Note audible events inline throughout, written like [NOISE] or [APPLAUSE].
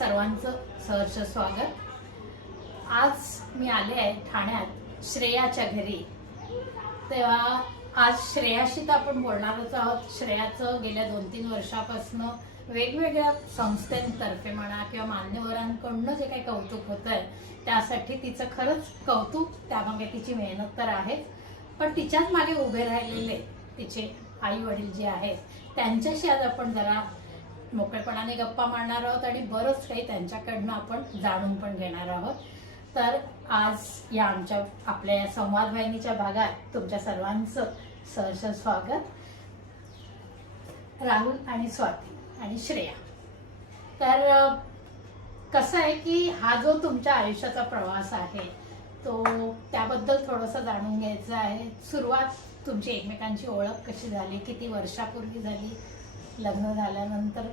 सर्वांचं सहर्ष स्वागत. आज मी आले आहे ठाण्यात श्रेयाच्या घरी. तेव्हा आज श्रेयाशी तर आपण बोलणारच आहोत. श्रेयाचं गेल्या दोन तीन वर्षापासून वेगवेगळ्या संस्थांतर्फे म्हणा किंवा मान्यवरांकडून जे काही कौतुक होत आहे त्यासाठी तिचं खरंच कौतुक त्यामागे तिची मेहनत तर आहेच. पण तिच्याच मागे उभे राहिलेले तिचे आई वडील जे आहेत त्यांच्याशी आज आपण जरा मोकळेपणाने गप्पा मारणार आहोत आणि बरंच काही त्यांच्याकडनं आपण जाणून पण घेणार आहोत. तर आज या आमच्या आपल्या या संवाद वाहिनीच्या भागात तुमच्या सर्वांचं सहर्ष स्वागत. राहुल आणि स्वाती आणि श्रेया. तर कसं आहे की हा जो तुमच्या आयुष्याचा प्रवास आहे तो त्याबद्दल थोडंसं जाणून घ्यायचं आहे. सुरुवात तुमची एकमेकांची ओळख कशी झाली? किती वर्षापूर्वी झाली? लग्न झाल्यानंतर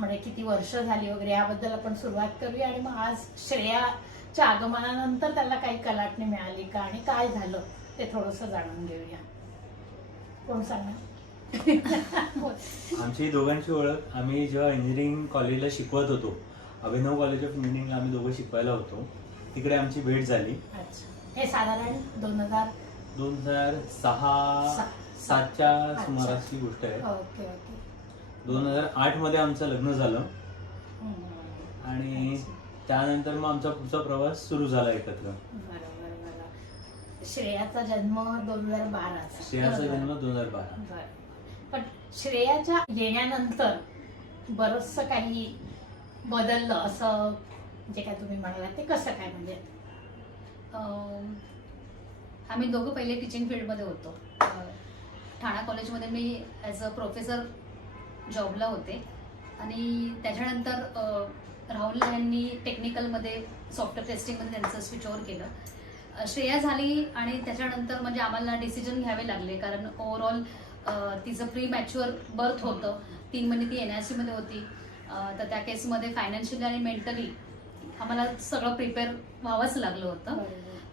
म्हणजे किती वर्ष झाली वगैरे याबद्दल आपण सुरुवात करूया. आणि मग आज श्रेयाच्या आगमनानंतर त्याला काही कलाटणी मिळाली का आणि काय झालं ते थोडंसं जाणून घेऊया. कोण सांगा [LAUGHS] आमची दोघांची ओळख आम्ही जेव्हा इंजिनिअरिंग कॉलेजला शिकवत होतो अभिनव कॉलेज ऑफ इंजिनिअरिंगला आम्ही दोघं शिकवायला होतो तिकडे आमची भेट झाली. हे साधारण दोन हजार दोन हजार सहा. सातच्या अच्छा. सुमारासची गोष्ट आहे. Okay okay. दोन हजार आठमध्ये आमचं लग्न झालं. आणि त्यानंतर मग आमचा पुढचा प्रवास सुरू झाला एकत्र. श्रेयाचा जन्म दोन हजार बारा श्रेयाचा जन्म दोन हजार बारा. पण श्रेयाच्या येण्यानंतर बरंचस काही बदललं असं जे काय तुम्ही म्हणाला ते कसं काय म्हणजे? अं, आम्ही दोघं पहिले टीचिंग फील्डमध्ये होतो. ठाणा कॉलेजमध्ये मी ॲज अ प्रोफेसर जॉबला होते. आणि त्याच्यानंतर राहुल यांनी टेक्निकलमध्ये सॉफ्टवेअर टेस्टिंगमध्ये त्यांचं स्विच ओव्हर केलं. श्रेया झाली आणि त्याच्यानंतर म्हणजे आम्हाला डिसिजन घ्यावे लागले. कारण ओव्हरऑल तिचं प्री मॅच्युअर बर्थ होतं. तीन महिने ती एन आय सीमध्ये होती. तर त्या केसमध्ये फायनान्शियली आणि मेंटली आम्हाला सगळं प्रिपेअर व्हावंच लागलं होतं.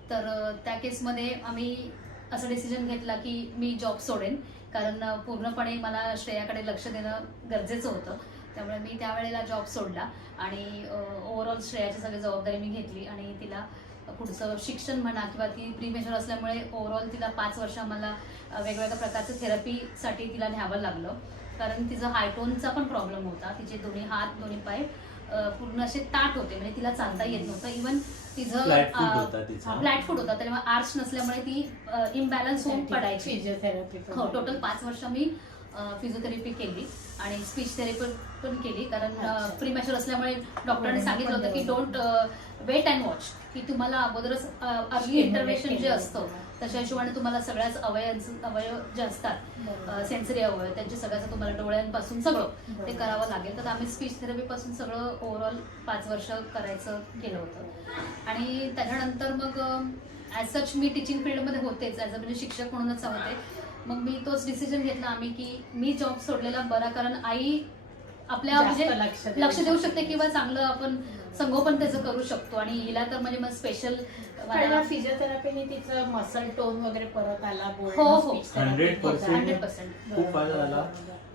तर त्या केसमध्ये आम्ही असं डिसिजन घेतला की मी जॉब सोडेन. कारण पूर्णपणे मला श्रेयाकडे लक्ष देणं गरजेचं होतं. त्यामुळे मी त्यावेळेला जॉब सोडला आणि ओव्हरऑल श्रेयाची सगळी जबाबदारी मी घेतली आणि तिला पुढचं शिक्षण म्हणा किंवा ती प्री मेजर असल्यामुळे ओव्हरऑल तिला पाच वर्ष मला वेगवेगळ्या प्रकारचं थेरपीसाठी तिला न्यावं लागलं. कारण तिचं हायटोनचा पण प्रॉब्लेम होता. तिचे दोन्ही हात दोन्ही पाय पूर्ण असे ताट होते म्हणजे तिला चालता येत नव्हतं. इवन तिचं फ्लॅट फूट अ, होता तिचा. फ्लॅट फूट होता. त्यामुळे आर्च नसल्यामुळे ती इम्बॅलन्स होऊन पडायची. फिजिओथेरपी हो टोटल पाच वर्ष मी फिजिओथेरपी केली आणि स्पीच थेरपी पण केली. कारण अच्छा. प्रीमॅच्युअर असल्यामुळे डॉक्टरांनी सांगितलं होतं की डोंट वेट अँड वॉच की तुम्हाला अगोदरच अर्ली इंटरव्हेशन जे असतं. तशा हिशोबाने तुम्हाला सगळ्याच अवयव अवयव जे असतात सेन्सरी अवयव त्यांचे सगळ्याचं तुम्हाला डोळ्यांपासून सगळं ते. करावं लागेल. तर आम्ही स्पीच थेरपी पासून सगळं ओव्हरऑल पाच वर्ष करायचं केलं होतं. आणि त्याच्यानंतर मग ॲज सच मी टीचिंग फील्डमध्ये होतेच. ॲज अ म्हणजे शिक्षक म्हणूनच होते. मग मी तोच डिसिजन घेतला आम्ही की मी जॉब सोडलेला बरा कारण आई आपल्या म्हणजे लक्ष देऊ शकते किंवा चांगलं आपण संगोपन त्याचं करू शकतो. आणि हिला तर म्हणजे मग स्पेशल फिजिओथेरपीने तिचं मसल टोन वगैरे परत आला हो, हो. 100% हंड्रेड पर्सेंट खूप फायदा झाला.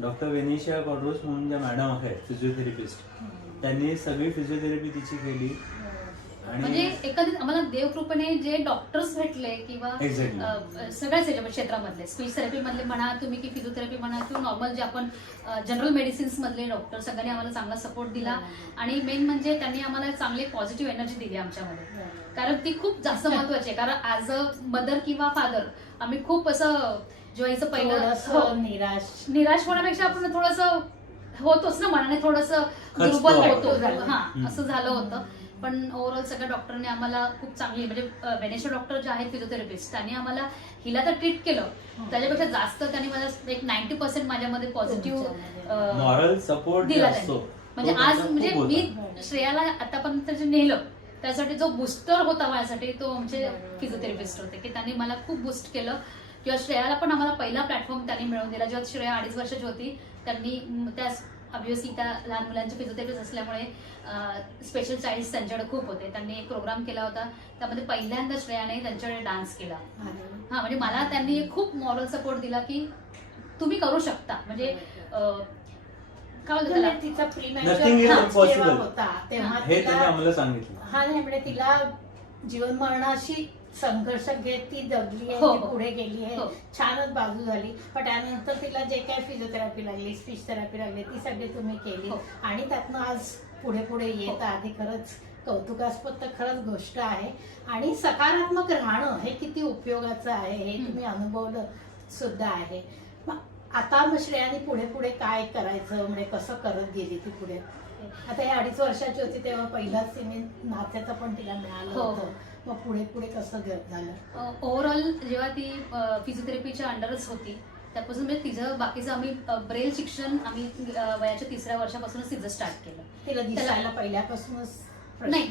डॉक्टर वेनिशिया कॉड्रोस म्हणून ज्या मॅडम आहेत फिजिओथेरपिस्ट त्यांनी सगळी फिजिओथेरपी तिची केली. म्हणजे एकंदरीत आम्हाला देवकृपेने जे डॉक्टर्स भेटले किंवा सगळ्याच याच्या क्षेत्रामधले स्पीच थेरपी मधले म्हणा तुम्ही की फिजिओथेरपी म्हणा किंवा नॉर्मल जे आपण जनरल मेडिसिन्स मधले डॉक्टर सगळ्यांनी आम्हाला चांगला सपोर्ट दिला. आणि मेन म्हणजे त्यांनी आम्हाला चांगली पॉझिटिव्ह एनर्जी दिली आमच्यामध्ये. कारण ती खूप जास्त [LAUGHS] महत्वाची आहे. कारण ॲज अ मदर किंवा फादर आम्ही खूप असं जेव्हा हिचं पहिलं हो, निराश. निराश होण्यापेक्षा आपण थोडस होतोच ना मनाने थोडस दुर्बल. होतो. झालं. हा. असं झालं होतं. पण ओव्हरऑल सगळ्या डॉक्टरने आम्हाला खूप चांगली म्हणजे बेनेशो डॉक्टर जे आहेत फिजिओथेरपिस्ट त्यांनी आम्हाला हिला तर ट्रीट केलं. त्याच्यापेक्षा जास्त त्यांनी मला एक नाईन्टी पर्सेंट माझ्यामध्ये पॉझिटिव्ह मॉरल सपोर्ट दिला म्हणजे आज म्हणजे मी. श्रेयाला आतापर्यंत जे नेलं त्यासाठी जो बुस्टर होता माझ्यासाठी तो आमचे. फिजिओथेरपिस्ट होते की त्यांनी मला खूप बुस्ट केलं. किंवा श्रेयाला पण आम्हाला पहिला प्लॅटफॉर्म त्यांनी मिळवून दिला. जेव्हा श्रेया अडीच वर्षाची होती त्यांनी त्या ऑब्विसली त्या लहान मुलांचे फिजिओथेरपिस्ट असल्यामुळे स्पेशल चाइल्ड त्यांच्याकडे खूप होते. त्यांनी एक प्रोग्राम केला होता. त्यामध्ये पहिल्यांदा श्रेयाने त्यांच्याकडे डान्स केला. हा म्हणजे मला त्यांनी खूप मॉरल सपोर्ट दिला की तुम्ही करू शकता. म्हणजे काय म्हणजे तिचा प्री. होता तेव्हा हे हा नाही म्हणजे तिला जीवन मरणाशी संघर्ष घेत ती जगली आहे हो, ती हो. पुढे गेली आहे हो. छानच बाजू झाली पण त्यानंतर तिला जे काय फिजिओथेरपी लागली स्पीच थेरपी लागली ती सगळी तुम्ही केली हो. आणि त्यातनं आज पुढे पुढे येत ती खरंच कौतुकास्पद तर खरंच गोष्ट आहे आणि सकारात्मक राहणं हे किती उपयोगाचं आहे हे. तुम्ही अनुभवलं सुद्धा आहे आता मग श्रेयाने पुढे पुढे काय करायचं म्हणजे कसं करत गेली ती पुढे आता या अडीच वर्षाची होती तेव्हा पहिलाच तिने नात्याचं पण तिला मिळालं हो, हो. होतं मग पुढे पुढे कसं झालं? ओव्हरऑल जेव्हा ती फिजिओथेरपीच्या अंडरच होती त्यापासून म्हणजे तिचं बाकीचं आम्ही ब्रेल शिक्षण आम्ही वयाच्या तिसऱ्या वर्षापासूनच तिचं स्टार्ट केलं. तिला दिसायला पहिल्यापासूनच नाही.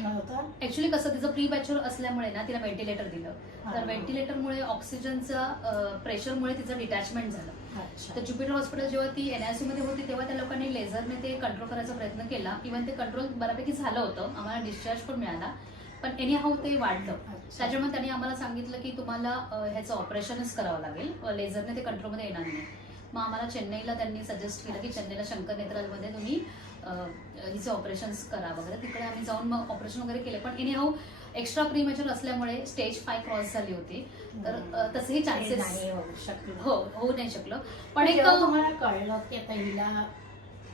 ऍक्च्युली कसं तिचं प्री बॅचर असल्यामुळे ना तिला व्हेंटिलेटर दिलं. तर व्हेंटिलेटरमुळे ऑक्सिजनचं प्रेशरमुळे तिचं डिटॅचमेंट झालं. तर ज्युपिटर हॉस्पिटल जेव्हा ती एनआयसी मध्ये होती तेव्हा त्या लोकांनी लेझरने ते कंट्रोल करायचा प्रयत्न केला. इव्हन ते कंट्रोल बऱ्यापैकी झालं होतं. आम्हाला डिस्चार्ज पण मिळाला. पण एनी हाऊ ते वाढलं. त्याच्यामुळे त्यांनी आम्हाला सांगितलं की तुम्हाला ह्याचं ऑपरेशनच करावं लागेल. लेझरने ते कंट्रोलमध्ये येणार नाही. मग आम्हाला चेन्नईला त्यांनी सजेस्ट केलं की चेन्नईला शंकर नेत्रालमध्ये तुम्ही हिचे ऑपरेशन्स करा वगैरे. तिकडे आम्ही जाऊन मग ऑपरेशन वगैरे केले. पण एनी हाऊ एक्स्ट्रा प्रीमेचर असल्यामुळे स्टेज फाय क्रॉस झाली होती. तर तसेही चान्सेस नाही होऊ शकलं. हो होऊ नाही शकलं. पण एक तुम्हाला कळलं की आता हिला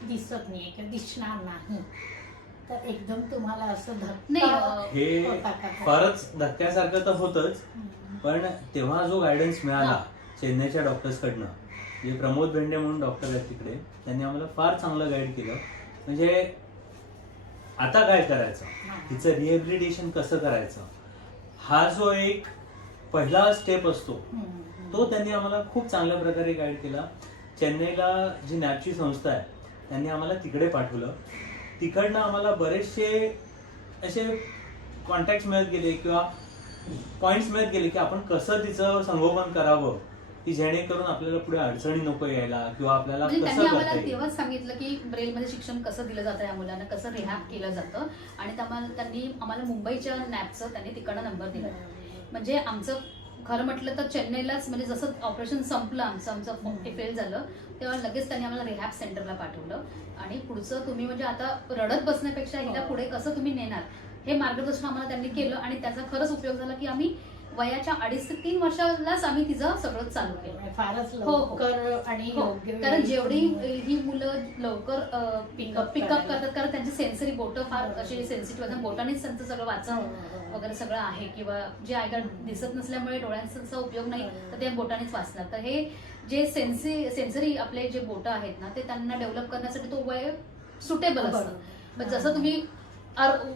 दिसत नाही किंवा दिसणार नाही तर एकदम तुम्हाला असं नाही, धक्का हे होता का काय? फारच धक्क्यासारखं तर होतच. पण तेव्हा जो गायडन्स मिळाला. चेन्नईच्या डॉक्टर्सकडनं जे प्रमोद भेंडे म्हणून डॉक्टर आहेत तिकडे त्यांनी आम्हाला फार चांगलं गाईड केलं म्हणजे आता काय करायचं. तिचं रिहॅबिलिटेशन कसं करायचं हा जो एक पहिला स्टेप असतो हम्म. तो त्यांनी आम्हाला खूप चांगल्या प्रकारे गाईड केला चेन्नईला जी नॅपची संस्था आहे त्यांनी आम्हाला तिकडे पाठवलं तिकडनं आम्हाला बरेचसे असे कॉन्टॅक्ट मिळत गेले किंवा पॉइंट्स मिळत गेले की आपण कसं तिचं संगोपन करावं की जेणेकरून आपल्याला पुढे अडचणी नको यायला किंवा आपल्याला म्हणजे त्यांनी आम्हाला तेव्हाच सांगितलं की ब्रेलमध्ये शिक्षण कसं दिलं जातं या मुलांना कसं रिहॅब केलं जातं. आणि त्यांनी आम्हाला मुंबईच्या नॅपचं त्यांनी तिकडनं नंबर दिला. म्हणजे आमचं खरं म्हटलं तर चेन्नईलाच म्हणजे जसं ऑपरेशन संपलं आमचं आमचं फेल झालं तेव्हा लगेच त्यांनी आम्हाला रिहॅब सेंटरला पाठवलं आणि पुढचं तुम्ही म्हणजे आता रडत बसण्यापेक्षा हिला हो. पुढे कसं तुम्ही नेणार हे मार्गदर्शन आम्हाला त्यांनी केलं आणि त्याचा खरंच उपयोग झाला की आम्ही वयाच्या अडीच ते तीन वर्षालाच आम्ही तिचं सगळं चालू केलं म्हणजे फारच हो, हो. लवकर आणि हो, कारण जेवढी ही मुलं लवकर पिकअप करायला. करतात कारण त्यांची सेन्सरी बोटं फार. अशी सेन्सिटिव्ह असतात बोटानेच त्यांचं सगळं वाचन हो. वगैरे सगळं आहे किंवा जे आयला दिसत नसल्यामुळे डोळ्यांचा उपयोग नाही. तर ते बोटानेच वाचणार तर हे जे सेन्सी सेन्सरी आपले जे बोट आहेत ना ते त्यांना डेव्हलप करण्यासाठी तो वय सुटेबल असतं जसं तुम्ही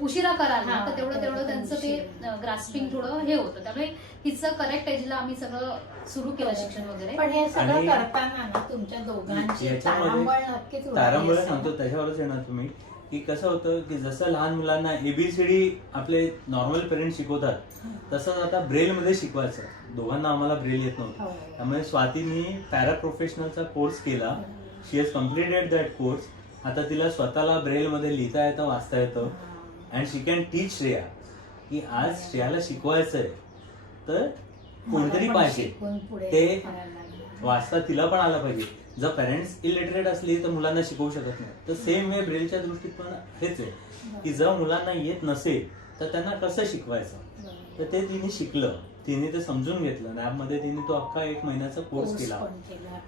उशिरा कराल ना हा, तर तेवढं तेवढं त्यांचं ते. ग्रास्पिंग थोडं हे होतं. त्यामुळे हिचं करेक्ट एजला आम्ही सगळं सुरू केलं शिक्षण वगैरे. पण हे सगळं आणि- करताना ना तुमच्या दोघांची याच्यामध्ये तारांबळ नक्कीच उडाली तारांबळ असेल. सांगतो त्याच्यावरच येणार तुम्ही की कसं होतं की जसं लहान मुलांना एबीसीडी आपले नॉर्मल पेरेंट्स शिकवतात तसंच आता ब्रेल मध्ये शिकवायचं. दोघांना आम्हाला ब्रेल येत नव्हतं. हो. त्यामुळे स्वातीनी पॅरा प्रोफेशनलचा कोर्स केला. She has completed that course आता तिला स्वतःला ब्रेल मध्ये लिहिता येतं वाचता येतं. And she can teach Shreya की आज श्रेयाला शिकवायचंय. तर कोणतरी पाहिजे. ते. वाचता तिला पण आलं पाहिजे. जर पेरेंट्स इलिटरेट असली तर मुलांना शिकवू शकत नाही. तर सेम वे ब्रेलच्या दृष्टीत पण हेच आहे की जर मुलांना येत नसेल तर त्यांना कसं शिकवायचं? तर ते तिने शिकलं. तिने ते समजून घेतलं. लॅबमध्ये तिने तो अख्खा एक महिन्याचा कोर्स केला.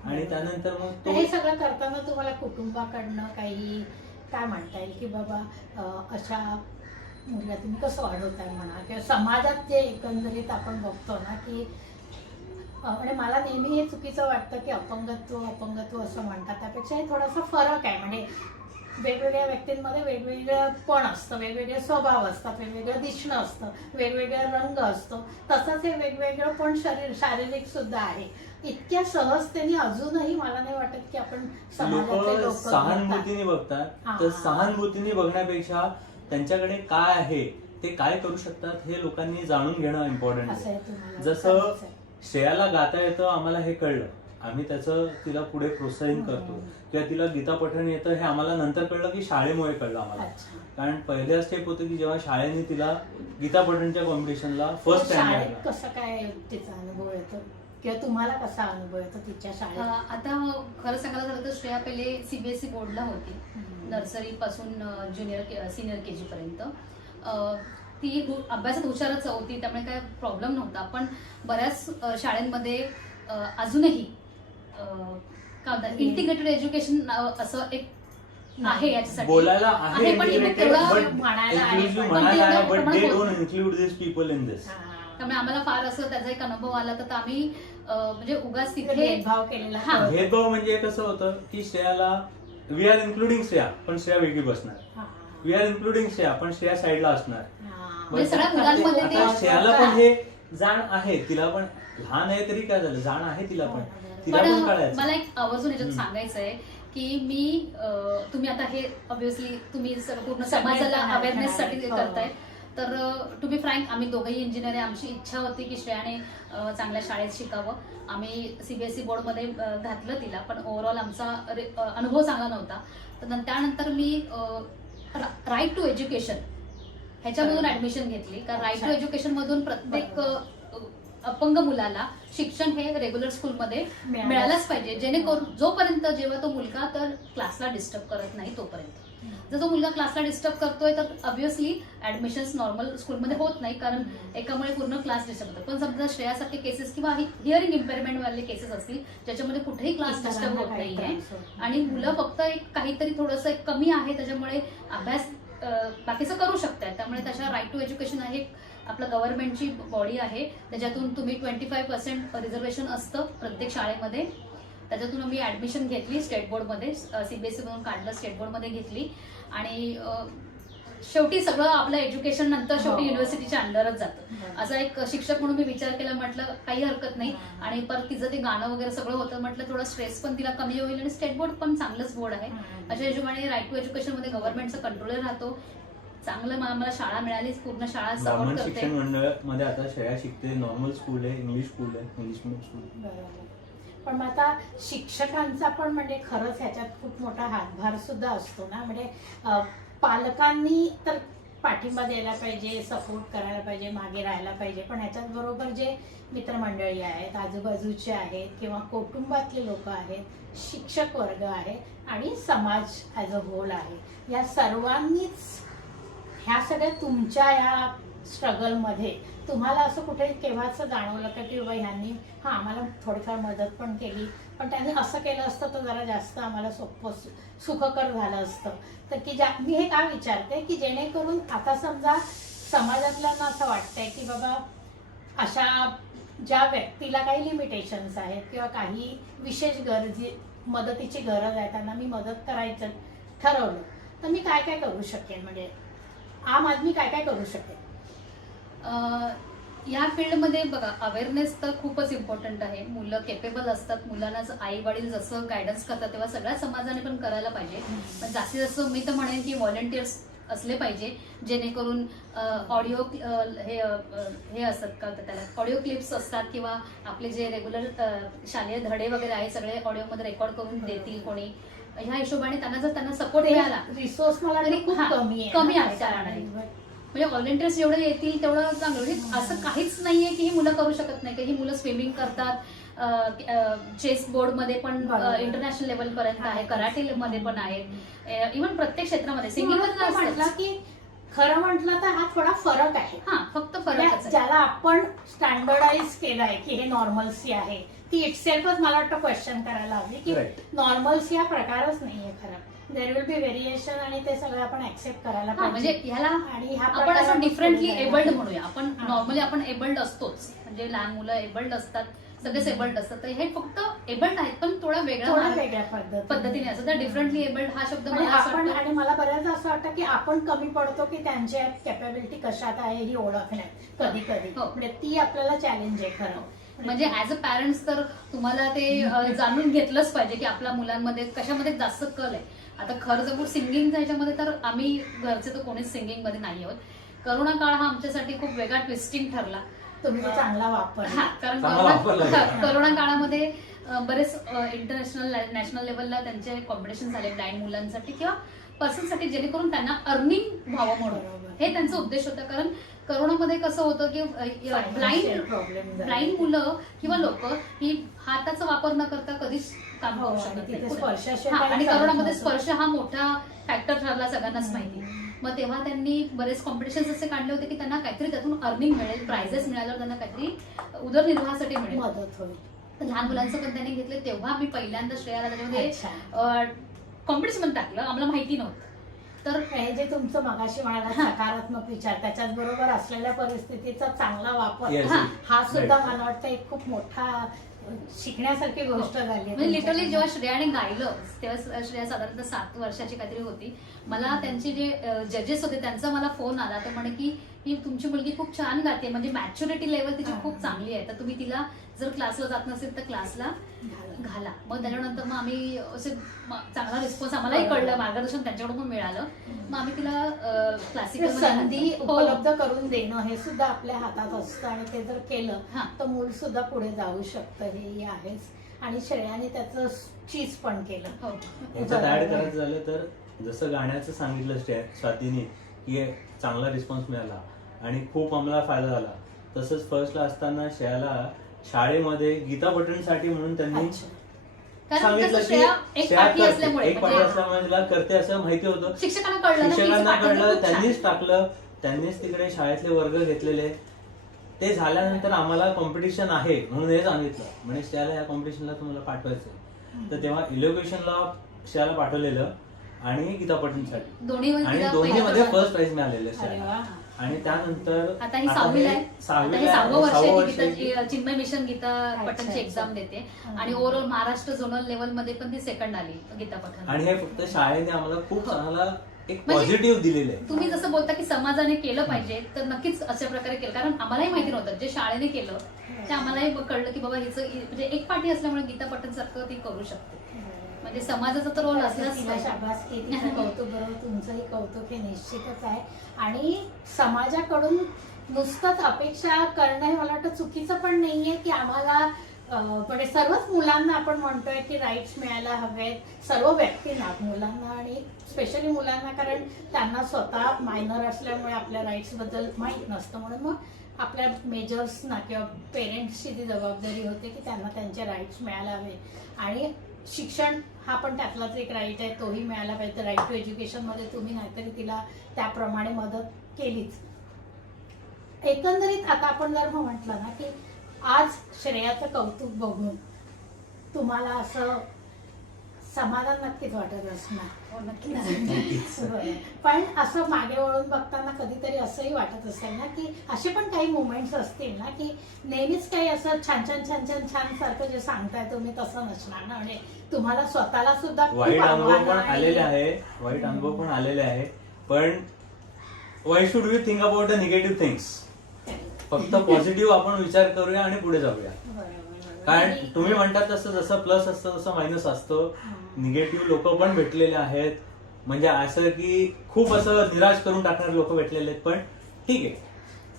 आणि त्यानंतर मग हे सगळं करताना तुम्हाला कुटुंबाकडनं काही काय म्हणता येईल? की बाबा अशा मुलीला तुम्ही कसं वाढवताय म्हणा किंवा समाजात जे एकंदरीत आपण बघतो ना की म्हणजे मला नेहमी हे चुकीचं वाटतं की अपंगत्व अपंगत्व असं म्हणतात. त्यापेक्षा हे थोडासा फरक आहे. म्हणजे वेगवेगळ्या व्यक्तींमध्ये वेगवेगळं पण असतं वेगवेगळे स्वभाव असतात वेगवेगळं दिसणं असतं वेगवेगळा रंग असतो. तसंच हे वेगवेगळं पण शरीर शारीरिक सुद्धा आहे. इतक्या सहजतेने अजूनही मला नाही वाटत की आपण समाजातले लोक सहानुभूतीने बघतात. तर सहानुभूतीने बघण्यापेक्षा त्यांच्याकडे काय आहे ते काय करू शकतात हे लोकांनी जाणून घेणं इम्पॉर्टंट आहे जसं. श्रेयाला गाता येतं आम्हाला हे कळलं. आम्ही त्याचं तिला पुढे प्रोत्साहन हम्म. करतो. किंवा तिला गीता पठण येतं हे आम्हाला नंतर कळलं की शाळेमुळे कळलं आम्हाला. कारण पहिल्या स्टेप होतं की जेव्हा शाळेने तिला गीता पठणच्या कॉम्पिटिशनला फर्स्ट टाइम कसं काय तिचा अनुभव येतो? किंवा तुम्हाला कसा अनुभव येतो तिच्या शाळेत? आता खरं सांगायला झालं तर श्रेया पहिले सीबीएसई बोर्डला होती. हम्म. नर्सरी पासून ज्युनियर सिनियर के जी पर्यंत अं, ती अभ्यासात हुशारच होती त्यामुळे काय प्रॉब्लेम नव्हता. पण बऱ्याच शाळांमध्ये अजूनही काय म्हणतात इंटिग्रेटेड एज्युकेशन असं एक आहे याच्यासाठी. बोलायला पण तेवढं. त्यामुळे आम्हाला फार असं त्याचा एक अनुभव आला तर आम्ही म्हणजे उगाच तिथे भेदभाव केलेला. हा. भेदभाव म्हणजे कसं होतं की श्रेयाला वी आर इन्क्लुडिंग श्रेया पण श्रेया वेगळी बसणार हा. वी आर इन्क्लुडिंग श्रेया पण श्रेया साईडला असणार हा. म्हणजे सगळ्या मुलांमध्ये ते- आता श्रेयाला पण हे जाण आहे तिला पण लहान आहे तरी काय झालं जाण आहे तिला पण तिला पण पण कळायचं मला एक आवर्जून याच्यात हम्म. सांगायचं आहे की मी अं, तुम्ही आता हे ऑब्विसली तुम्ही पूर्ण समाजाला अवेअरनेस साठी हो. करताय तर टू बी फ्रँक आम्ही दोघंही इंजिनियर आहे. आमची इच्छा होती की श्रेयाने चांगल्या शाळेत शिकावं. आम्ही सीबीएसई बोर्डमध्ये अं, घातलं तिला पण ओव्हरऑल आमचा अनुभव चांगला नव्हता. तर त्यानंतर मी राईट टू एज्युकेशन ह्याच्यामधून ऍडमिशन घेतली. कारण राईट टू अच्छा. एज्युकेशन मधून प्रत्येक अपंग मुलाला शिक्षण हे रेग्युलर स्कूलमध्ये मिळालंच मिळायलाच पाहिजे. जेणेकरून जोपर्यंत जेव्हा तो मुलगा तर क्लासला डिस्टर्ब करत नाही तोपर्यंत. जर तो मुलगा क्लासला डिस्टर्ब करतोय तर ऑब्व्हियसली ऍडमिशन नॉर्मल स्कूलमध्ये होत नाही कारण एकामुळे पूर्ण क्लास डिस्टर्ब होतो पण समजा श्रेयासारखे केसेस किंवा हिअरिंग इम्पेअरमेंट वाले केसेस असतील ज्याच्यामध्ये कुठेही क्लास डिस्टर्ब होत नाहीये. आणि मुलं फक्त एक काहीतरी थोडंसं एक कमी आहे त्याच्यामुळे अभ्यास बाकीचं करू शकतात. त्यामुळे त्याच्या राईट टू एज्युकेशन आहे आपलं गव्हर्नमेंटची बॉडी आहे. त्याच्यातून तुम्ही ट्वेंटी फाय पर्सेंट रिझर्वेशन असतं प्रत्येक शाळेमध्ये. त्याच्यातून मी ऍडमिशन घेतली स्टेट बोर्डमध्ये सीबीएसई मधून काढलं स्टेट बोर्डमध्ये घेतली आणि शेवटी सगळं आपलं एज्युकेशन नंतर शेवटी हो. युनिव्हर्सिटीच्या अंडरच जातं. असा एक शिक्षक म्हणून मी विचार केला म्हटलं काही हरकत नाही हा. आणि परत तिचं ते गाणं वगैरे सगळं होतं म्हटलं थोडा स्ट्रेस पण तिला कमी होईल आणि स्टेट बोर्ड पण चांगलंच बोर्ड आहे. अशा हिशोबाने राईट टू एज्युकेशनमध्ये गव्हर्नमेंटचा कंट्रोलर राहतो चांगलं मला शाळा मिळालीच पूर्ण शाळा सपोर्ट शिक्षण करते मंडळमध्ये आता श्रेया शिकते नॉर्मल स्कूल आहे इंग्लिश स्कूल आहे इंग्लिश मिडियम स्कूल पण मग आता शिक्षकांचा पण म्हणजे खरंच ह्याच्यात खूप मोठा हातभार सुद्धा असतो ना. म्हणजे पालकांनी तर पाठिंबा द्यायला पाहिजे सपोर्ट करायला पाहिजे मागे राहायला पाहिजे. पण ह्याच्याच बरोबर जे मित्रमंडळी आहेत आजूबाजूचे आहेत किंवा कुटुंबातले लोक आहेत शिक्षक वर्ग आहे आणि समाज ॲज अ होल आहे. या सर्वांनीच ह्या सगळ्या तुमच्या या स्ट्रगलमध्ये तुम्हाला असं कुठे केव्हाच जाणवलं का की बाबा ह्यांनी हा आम्हाला थोडीफार मदत पण केली. पण त्यांनी असं केलं असतं तर जरा जास्त आम्हाला सोपं सुखकर झालं असतं. तर की ज्या मी हे का विचारते की जेणेकरून आता समजा समाजातल्यांना असं वाटतंय की बाबा अशा ज्या व्यक्तीला काही लिमिटेशन्स आहेत किंवा काही विशेष गरजे मदतीची गरज आहे त्यांना मी मदत करायचं ठरवलं तर मी काय काय करू शकेन? म्हणजे आम आदमी काय काय करू शकेल या फील्डमध्ये बघा अवेअरनेस तर खूपच इम्पॉर्टंट आहे. मुलं केपेबल असतात. मुलांना आई वडील जसं गायडन्स करतात तेव्हा सगळ्या समाजाने पण करायला पाहिजे. पण जास्तीत जास्त मी तर म्हणेन की व्हॉलेंटियर्स असले पाहिजे जेणेकरून ऑडिओ हे हे असतात का त्याला ऑडिओ क्लिप्स असतात किंवा आपले जे रेग्युलर शालेय धडे वगैरे आहे सगळे ऑडिओमध्ये रेकॉर्ड करून देतील कोणी. ह्या हिशोबाने त्यांना जर त्यांना सपोर्ट मिळाला रिसोर्स मला कमी आहे कमी ना आहे त्या. म्हणजे व्हॉलेंटियर्स जेवढे येतील तेवढं चांगलं. म्हणजे असं काहीच नाहीये की ही मुलं करू शकत नाही की ही मुलं स्विमिंग करतात चेस बोर्डमध्ये पण. इंटरनॅशनल लेवल पर्यंत आहे कराटे मध्ये पण आहेत इव्हन प्रत्येक क्षेत्रामध्ये. सिंगिंग म्हणून मी म्हटलं की खरं म्हटलं तर हा थोडा फरक आहे. हा फक्त म्हणजे फरकच आहे. ज्याला आपण स्टँडर्डाइज केलंय की हे नॉर्मल्सी आहे ती इटसेल्फच मला वाटतं क्वेश्चन करायला हवी की. नॉर्मल्सी हा प्रकारच नाहीये खरं. देर विल बी व्हेरिएशन आणि ते सगळं आपण ऍक्सेप्ट करायला हा म्हणजे पाहिजे. ह्याला आणि हा आपण असं डिफरंटली एबल्ड. म्हणूया. आपण हा. नॉर्मली आपण एबल्ड असतोच. म्हणजे लहान मुलं एबल्ड असतात सगळेच एबल्ड असतात. तर हे फक्त एबल्ड आहेत पण थोडा वेगळा थोड्या मार्ग- वेगळ्या पद्धतीने. पद्धतीने असं तर डिफरंटली एबल्ड हा शब्द म्हणजे मला असं आपण वाटतं- आणि मला बऱ्याचदा असं वाटतं की आपण कमी पडतो की त्यांच्या कॅपॅबिलिटी कशात आहे ही ओळखण्यात कधी कधी हो. म्हणजे ती आपल्याला चॅलेंज आहे खरं. म्हणजे ऍज अ पॅरेंट्स तर तुम्हाला ते जाणून घेतलंच पाहिजे की आपल्या मुलांमध्ये कशामध्ये जास्त कल आहे. आता खरं जर सिंगिंगच्या ह्याच्यामध्ये तर आम्ही घरचे तर कोणीच सिंगिंगमध्ये नाही आहोत. करोना काळ हा आमच्यासाठी खूप वेगळा ट्विस्टिंग ठरला. तुम्ही तो चांगला वापर. हा कारण करोना काळामध्ये बरेच इंटरनॅशनल नॅशनल लेवलला त्यांचे कॉम्पिटिशन झाले ब्लाइंड मुलांसाठी किंवा पर्सनसाठी जेणेकरून त्यांना अर्निंग व्हावं म्हणून. हे त्यांचा उद्देश होता. कारण करोनामध्ये कसं होतं की ब्लाइंड ब्लाइंड मुलं किंवा लोक ही हाताचा वापर न करता कधीच काम हो, करू आणि शकत आणि करोनामध्ये. स्पर्श हा मोठा फॅक्टर ठरला सगळ्यांनाच. माहिती. मग तेव्हा त्यांनी बरेच कॉम्पिटिशन असे काढले होते की त्यांना काहीतरी त्यातून अर्निंग मिळेल प्राइजेस मिळाल्यावर त्यांना काहीतरी उदरनिर्वाहासाठी मिळेल. मदत होईल. तर लहान मुलांचं पण त्यांनी घेतले तेव्हा मी पहिल्यांदा श्रेयाला त्याच्यामध्ये कॉम्पिटिशन टाकलं. आम्हाला माहिती नव्हतं. तर हे जे तुमचं मगाशी म्हणाला हा. सकारात्मक विचार त्याच्याच बरोबर असलेल्या परिस्थितीचा चांगला वापर Yes, हा. yes. हा सुद्धा Right. मला वाटतं एक खूप मोठा शिकण्यासारखी गोष्ट झाली आहे म्हणजे लिटरली तुमच्याकडनं. जेव्हा श्रेयाने गायलं तेव्हा श्रेया साधारणतः सात वर्षाची काहीतरी होती मला त्यांचे जे जजेस होते त्यांचा मला फोन आला. ते म्हणे की ही तुमची मुलगी खूप छान गाते. म्हणजे मॅच्युरिटी लेवल तिची हा. खूप चांगली आहे. तर तुम्ही तिला जर क्लासला जात नसेल तर क्लासला. घाला. मग त्याच्यानंतर मग आम्ही असे म- चांगला रिस्पॉन्स आम्हालाही कळलं. मार्गदर्शन त्यांच्याकडून पण मिळालं. मग आम्ही तिला क्लासिकल संधी उपलब्ध करून देणं हे सुद्धा आपल्या हातात असतं आणि ते जर केलं हा. तर मूल सुद्धा पुढे जाऊ शकतं. हेही आहेच. आणि श्रेयाने त्याचं चीज पण केलं. हो. ऍड करायचं झालं तर जसं गाण्याचं सांगितलं श्रेया- स्वातीने की चांगला रिस्पॉन्स मिळाला आणि खूप आम्हाला फायदा झाला. तसंच फर्स्टला असताना श्रेयाला शाळेमध्ये गीता बटनसाठी म्हणून त्यांनी सांगितलं की श्रेया करते. एक पाठी म्हणजे असल्यामुळे तिला करते असं माहिती होतं. शिक्षकांना कळलं. त्यांनीच टाकलं त्यांनीच तिकडे शाळेतले वर्ग घेतलेले. ते झाल्यानंतर आम्हाला कॉम्पिटिशन आहे म्हणून हे सांगितलं. म्हणजे श्रेयाला या कॉम्पिटिशनला तुम्हाला पाठवायचं तर तेव्हा इलोकेशनला श्रेयाला पाठवलेलं. आणि गीता पटणसाठी दोन्ही आणि दोन्ही मध्ये फर्स्ट प्राइज मिळालेलं आणि त्यानंतर आता ही सहावीला आहे हे आता हे. सहावं वर्ष. गीता चिन्मय मिशन गीता पठणची. एक्झाम देते. आणि ओव्हरऑल महाराष्ट्र झोनल लेवलमध्ये पण ती सेकंड आली गीता पठण. आणि हे फक्त शाळेने आम्हाला खूप हो. चांगला एक म्हणजे पॉझिटिव्ह दिलेलं आहे. तुम्ही जसं बोलता की समाजाने केलं पाहिजे तर नक्कीच अशा प्रकारे केलं. कारण आम्हालाही माहिती नव्हतं. जे शाळेने केलं ते आम्हालाही कळलं की बाबा हिचं म्हणजे एक पाठी असल्यामुळे गीता पठण सारखं ती करू शकते. म्हणजे समाजाचा तर रोल [LAUGHS] तिचं कौतुक बरोबर तुमचंही कौतुक हे निश्चितच आहे. आणि समाजाकडून नुसतंच अपेक्षा करणं हे मला वाटतं चुकीचं पण नाहीये की आम्हाला म्हणजे सर्वच मुलांना आपण म्हणतोय की राईट्स मिळायला हवेत सर्व व्यक्तींना मुलांना आणि स्पेशली मुलांना कारण त्यांना स्वतः मायनर असल्यामुळे आपल्या राईट्सबद्दल माहीत नसतं. म्हणून मग आपल्या मेजर्सना किंवा पेरेंट्सची ती जबाबदारी होते की त्यांना त्यांचे राईट्स मिळायला हवे. आणि शिक्षण हा पण त्यातलाच एक राईट आहे तोही मिळाला पाहिजे. राईट टू एज्युकेशनमध्ये तुम्ही नाहीतरी तिला त्याप्रमाणे मदत केलीच. एकंदरीत आता आपण जर म्हटलं ना की आज श्रेयाचं कौतुक बघून तुम्हाला असं समाधान नक्कीच वाटत असणार. हो. [LAUGHS] पण असं मागे वळून बघताना कधीतरी असंही वाटत असेल ना की असे पण काही मुवमेंट्स असतील ना की नेहमीच काही असं छान छान छान छान छान सारखं जे सांगताय तुम्ही तसं नसणार ना. म्हणजे तुम्हाला स्वतःला सुद्धा वाईट अनुभव पण आलेले आहे. वाईट अनुभव पण आलेले आहे. पण why should we think about the negative things फक्त पॉझिटिव्ह आपण विचार करूया आणि पुढे जाऊया. कारण तुम्ही म्हणतात तसं जसं प्लस असतं तसं मायनस असतं. निगेटिव्ह लोक पण भेटलेले आहेत. म्हणजे असं की खूप असं निराश करून टाकणारे लोक भेटलेले आहेत पण ठीक आहे.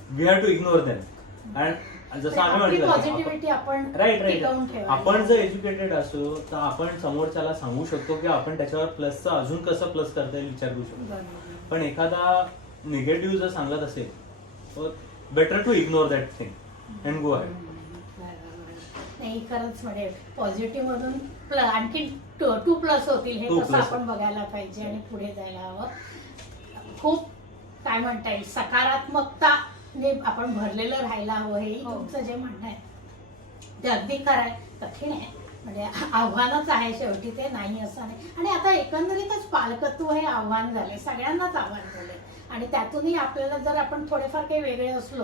We have to ignore them आणि जसं आम्ही म्हटलं राईट राईट. आपण जर एज्युकेटेड असो तर आपण समोरच्याला सांगू शकतो की आपण त्याच्यावर प्लसचं अजून कसं प्लस करता येईल विचार करू शकतो. पण एखादा निगेटिव्ह जर सांगत असेल better to ignore that thing and go ahead नाही खरंच म्हणजे पॉझिटिव्ह मधून आणखी टू प्लस होतील हे कसं. आपण बघायला पाहिजे आणि पुढे जायला हवं. खूप काय म्हणता येईल सकारात्मकता आपण भरलेलं राहायला हवं हे हो. तुमचं जे म्हणणं आहे. ते अगदी खरं आहे कठीण आहे. म्हणजे आव्हानच आहे शेवटी ते नाही असं नाही आणि आता एकंदरीतच पालकत्व हे आव्हान झाले सगळ्यांनाच आव्हान झाले आणि त्यातूनही आपल्याला जर आपण थोडेफार काही वेगळे असलो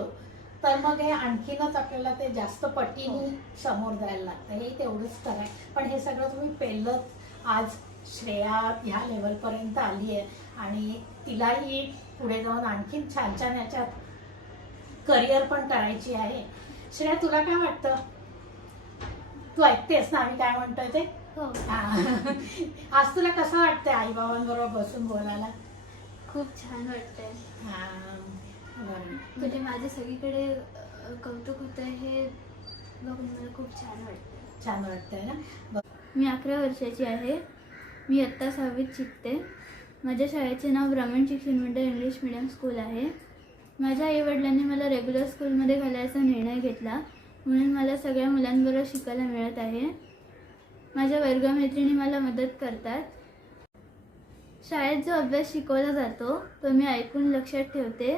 तर मग हे आणखीनच आपल्याला ते जास्त पटीने समोर जायला लागतं. हे तेवढंच खरं आहे. पण हे सगळं तुम्ही पेलत आज श्रेया ह्या लेवलपर्यंत आली आहे. आणि तिलाही पुढे जाऊन आणखीन छान छान याच्यात करिअर पण करायची आहे. श्रेया तुला काय वाटतं? तू ऐकतेस ना आम्ही काय म्हणतोय ते? हो. हा. आज तुला कसं वाटतंय आई बाबांबरोबर बसून बोलायला? खूप छान वाटतंय. हा. म्हणजे माझे सगळीकडे कौतुक होतं हे बघून मला खूप छान वाटतं छान वाटतंय ना. मी अकरा वर्षाची आहे. मी आत्ता सहावीत शिकते. माझ्या शाळेचे नाव ब्राह्मण शिक्षण मंडळ इंग्लिश मिडियम स्कूल आहे. माझ्या आईवडिलांनी मला रेग्युलर स्कूलमध्ये घालायचा निर्णय घेतला. म्हणून मला सगळ्या मुलांबरोबर शिकायला मिळत आहे. माझ्या वर्गमैत्रिणी मला मदत करतात. शाळेत जो अभ्यास शिकवला जातो तो मी ऐकून लक्षात ठेवते.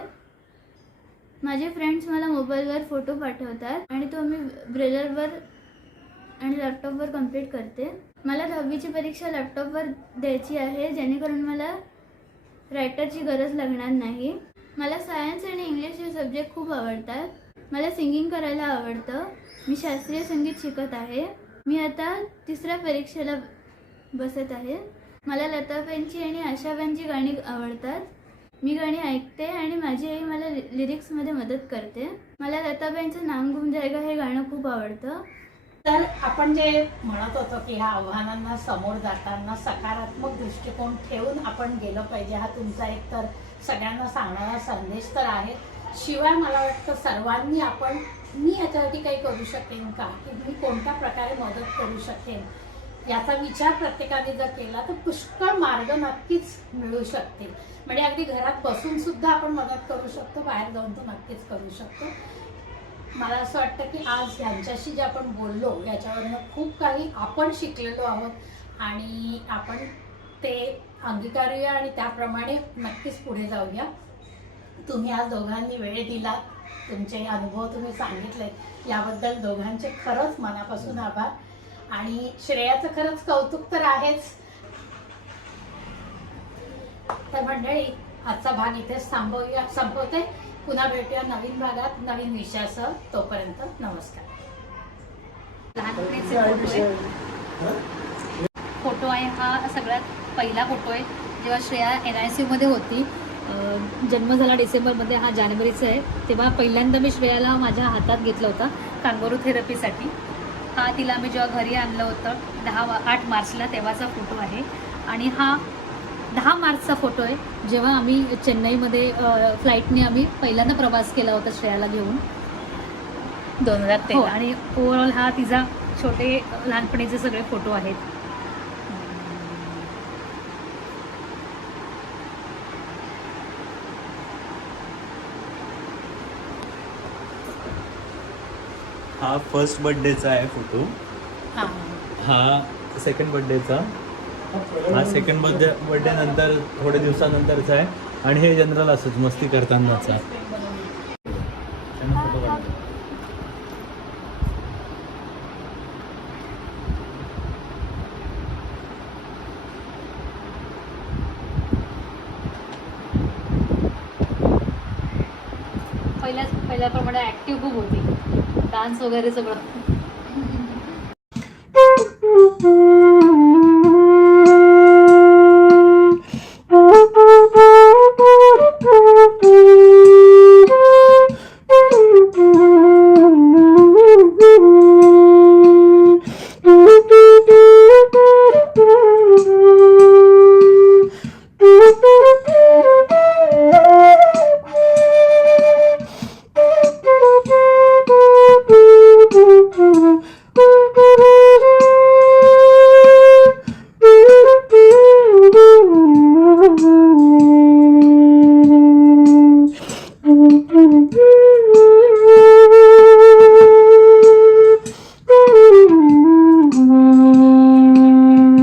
माझे फ्रेंड्स मला मोबाईलवर फोटो पाठवतात आणि तो मी ब्रेलरवर आणि लॅपटॉपवर कंप्लीट करते. मला दहावीची परीक्षा लॅपटॉपवर द्यायची आहे जेणेकरून मला रायटरची गरज लागणार नाही. मला सायन्स आणि इंग्लिश हे सब्जेक्ट खूप आवडतात. मला सिंगिंग करायला आवडतं. मी शास्त्रीय संगीत शिकत आहे. मी आता तिसऱ्या परीक्षेला बसत आहे. मला लताबाईंची आणि आशाबाईंची गाणी आवडतात. मी गाणी ऐकते आणि माझी आई मला लि- लिरिक्समध्ये मदत करते. मला लताबाईंचं नाम गुम जायगा हे गाणं खूप आवडतं. तर आपण जे म्हणत होतो की ह्या आव्हानांना समोर जाताना सकारात्मक दृष्टिकोन ठेवून आपण गेलं पाहिजे हा तुमचा एक तर सगळ्यांना सांगणारा संदेश तर आहे. शिवाय मला वाटतं सर्वांनी आपण मी याच्यासाठी काही करू शकेन का? की मी कोणत्या प्रकारे मदत करू शकेन? याचा विचार प्रत्येकाने जर केला तर पुष्कळ मार्ग नक्कीच मिळू शकतील. म्हणजे अगदी घरात बसून सुद्धा आपण मदत करू शकतो बाहेर जाऊन तो नक्कीच करू शकतो. मला असं वाटतं की आज यांच्याशी जे आपण बोललो याच्यावरनं खूप काही आपण शिकलेलो आहोत आणि आपण ते अंगीकारूया आणि त्याप्रमाणे नक्कीच पुढे जाऊया. तुम्ही आज दोघांनी वेळ दिला तुमचे अनुभव तुम्ही सांगितले याबद्दल दोघांचे खरंच मनापासून आभार. आणि श्रेयाचं खरंच कौतुक तर आहेच. तर मंडळी आजचा भाग इथेच थांबवूया संपवते. पुन्हा भेटूया नवीन भागात नवीन विषयासह. तोपर्यंत नमस्कार. फोटो आहे हा सगळ्यात पहिला फोटो आहे. जेव्हा श्रेया एन आय सीमध्ये होती जन्म झाला डिसेंबरमध्ये हा जानेवारीचा आहे. तेव्हा पहिल्यांदा मी श्रेयाला माझ्या हातात घेतला होता कांगोरू थेरपीसाठी हा तिला मी जेव्हा घरी आणलं होतं दहा आठ मार्चला तेव्हाचा फोटो आहे. आणि हा दहा मार्चचा फोटो आहे जेव्हा आम्ही चेन्नईमध्ये फ्लाईटने आम्ही पहिल्यांदा प्रवास केला होता श्रेयाला घेऊन. दोन हजार हो आणि ओव्हरऑल हा तिचा छोटे लहानपणीचे सगळे फोटो आहेत. हा फर्स्ट बर्थडेचा आहे फोटो हां. हा सेकंड बर्थडेचा हा सेकंड बर्थडे बर्थडे नंतर थोड्या दिवसानंतरचा आहे. आणि हे जनरल असंच मस्ती करतानाचा त्यांना photo काढतो. पहिल्या पहिल्याप्रमाणे ॲक्टिव्ह खूप होती डान्स वगैरे सगळं.